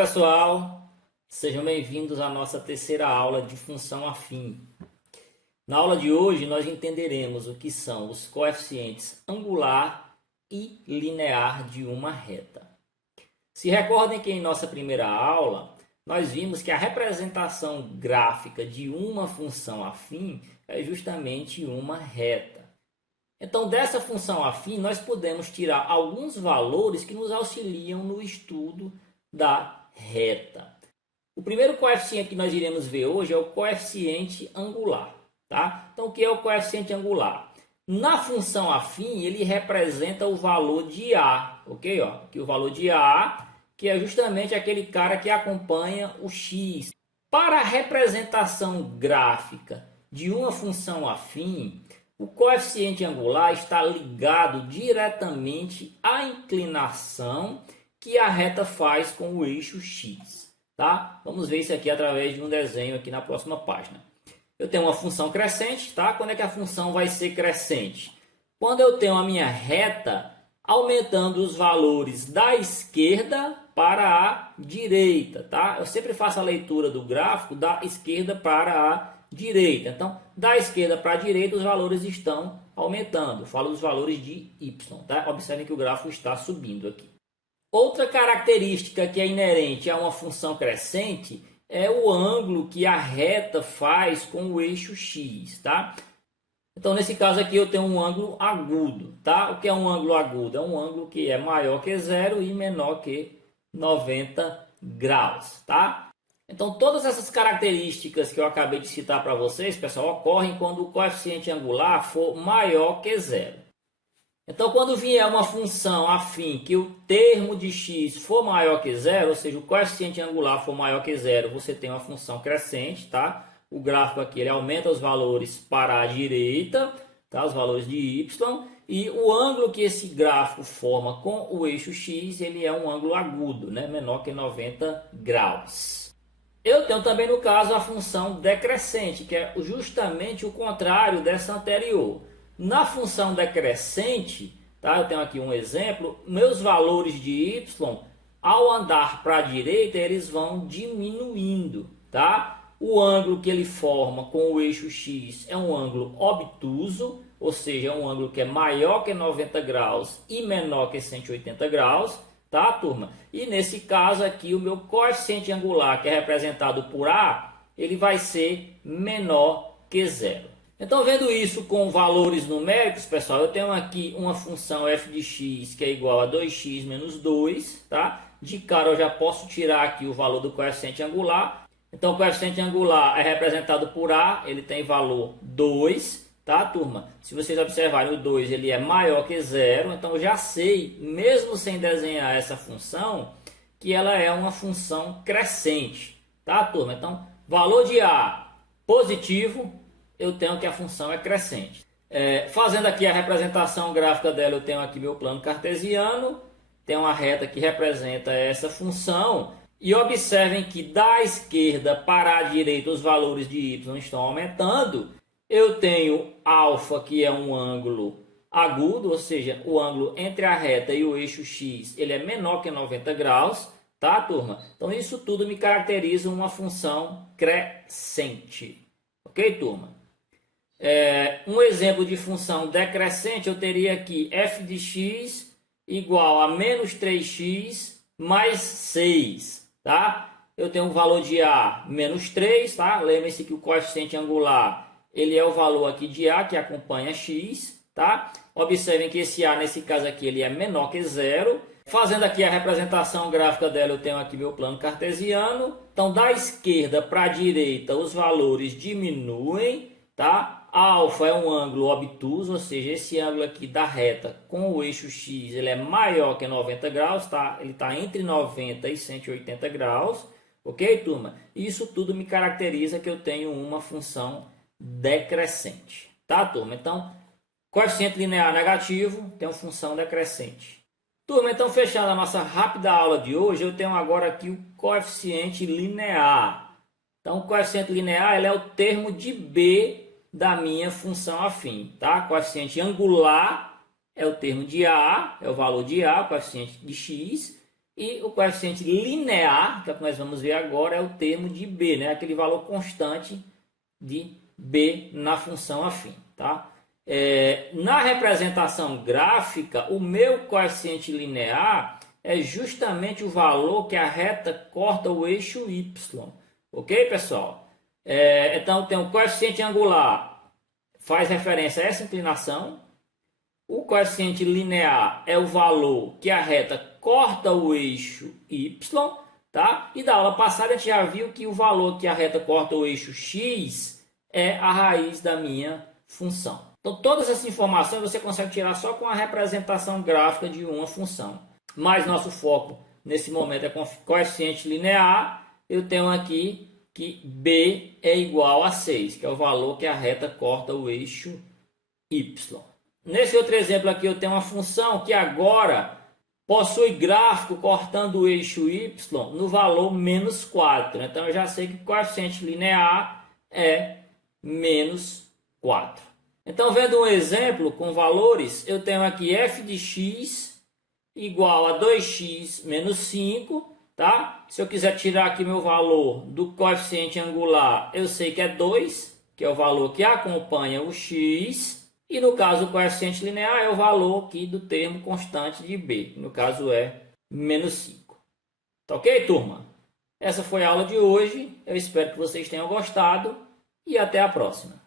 pessoal, sejam bem-vindos à nossa terceira aula de função afim. Na aula de hoje nós entenderemos o que são os coeficientes angular e linear de uma reta. Se recordem que em nossa primeira aula nós vimos que a representação gráfica de uma função afim é justamente uma reta. Então, dessa função afim, nós podemos tirar alguns valores que nos auxiliam no estudo da reta. O primeiro coeficiente que nós iremos ver hoje é o coeficiente angular. Tá? Então, o que é o coeficiente angular? Na função afim, ele representa o valor de A. Ok? Aqui o valor de A, que é justamente aquele cara que acompanha o x. Para a representação gráfica de uma função afim, o coeficiente angular está ligado diretamente à inclinação que a reta faz com o eixo x. Tá? Vamos ver isso aqui através de um desenho aqui na próxima página. Eu tenho uma função crescente. Tá? Quando é que a função vai ser crescente? Quando eu tenho a minha reta aumentando os valores da esquerda para a direita. Tá? Eu sempre faço a leitura do gráfico da esquerda para a direita. Então, da esquerda para a direita, os valores estão aumentando. Eu falo dos valores de y. Tá? Observem que o gráfico está subindo aqui. Outra característica que é inerente a uma função crescente é o ângulo que a reta faz com o eixo x. Tá? Então, nesse caso aqui, eu tenho um ângulo agudo. Tá? O que é um ângulo agudo? É um ângulo que é maior que zero e menor que 90 graus. Tá? Então, todas essas características que eu acabei de citar para vocês, pessoal, ocorrem quando o coeficiente angular for maior que zero. Então, quando vier uma função afim que o termo de x for maior que zero, ou seja, o coeficiente angular for maior que zero, você tem uma função crescente, tá? O gráfico aqui ele aumenta os valores para a direita, tá? Os valores de y, e o ângulo que esse gráfico forma com o eixo x, ele é um ângulo agudo, né? Menor que 90 graus. Eu tenho também, no caso, a função decrescente, que é justamente o contrário dessa anterior. Na função decrescente, tá? Eu tenho aqui um exemplo, meus valores de y, ao andar para a direita, eles vão diminuindo. Tá? O ângulo que ele forma com o eixo x é um ângulo obtuso, ou seja, é um ângulo que é maior que 90 graus e menor que 180 graus. Tá, turma? E nesse caso aqui, o meu coeficiente angular, que é representado por A, ele vai ser menor que zero. Então, vendo isso com valores numéricos, pessoal, eu tenho aqui uma função f de x que é igual a 2x menos 2. Tá? De cara, eu já posso tirar aqui o valor do coeficiente angular. Então, o coeficiente angular é representado por A, ele tem valor 2. Tá, turma? Se vocês observarem, o 2 ele é maior que zero, então eu já sei, mesmo sem desenhar essa função, que ela é uma função crescente. Tá, turma? Então, valor de A positivo, eu tenho que a função é crescente. Fazendo aqui a representação gráfica dela, eu tenho aqui meu plano cartesiano, tem uma reta que representa essa função, e observem que da esquerda para a direita os valores de y estão aumentando. Eu tenho alfa, que é um ângulo agudo, ou seja, o ângulo entre a reta e o eixo x ele é menor que 90 graus, tá, turma? Então, isso tudo me caracteriza uma função crescente. Ok, turma? Um exemplo de função decrescente, eu teria aqui f de x igual a menos 3x mais 6, tá? Eu tenho o valor de A menos 3, tá? Lembre-se que o coeficiente angular ele é o valor aqui de A, que acompanha x, tá? Observem que esse A, nesse caso aqui, ele é menor que zero. Fazendo aqui a representação gráfica dela, eu tenho aqui meu plano cartesiano. Então, da esquerda para a direita, os valores diminuem, tá? Alfa é um ângulo obtuso, ou seja, esse ângulo aqui da reta com o eixo x, ele é maior que 90 graus, tá? Ele está entre 90 e 180 graus, ok, turma? Isso tudo me caracteriza que eu tenho uma função decrescente, tá, turma? Então, coeficiente linear negativo tem uma função decrescente. Turma, então, fechando a nossa rápida aula de hoje, eu tenho agora aqui o coeficiente linear. Então, o coeficiente linear ele é o termo de B da minha função afim, tá? Coeficiente angular é o termo de A, é o valor de A, o coeficiente de x, E o coeficiente linear, que é o que nós vamos ver agora, é o termo de b, né? Aquele valor constante de b na função afim. Tá? Na representação gráfica, o meu coeficiente linear é justamente o valor que a reta corta o eixo y. Ok, pessoal? Então, tem o coeficiente angular, faz referência a essa inclinação. O coeficiente linear é o valor que a reta corta o eixo y, tá? E da aula passada a gente já viu que o valor que a reta corta o eixo x é a raiz da minha função. Então, todas essas informações você consegue tirar só com a representação gráfica de uma função. Mas nosso foco nesse momento é com coeficiente linear. Eu tenho aqui que b é igual a 6, que é o valor que a reta corta o eixo y. Nesse outro exemplo aqui eu tenho uma função que agora possui gráfico cortando o eixo y no valor menos 4. Então eu já sei que o coeficiente linear é menos 4. Então, vendo um exemplo com valores, eu tenho aqui f de x igual a 2x menos 5. Tá? Se eu quiser tirar aqui meu valor do coeficiente angular, eu sei que é 2, que é o valor que acompanha o x. E no caso, o coeficiente linear é o valor aqui do termo constante de b, que no caso é menos 5. Tá ok, turma? Essa foi a aula de hoje. Eu espero que vocês tenham gostado e até a próxima.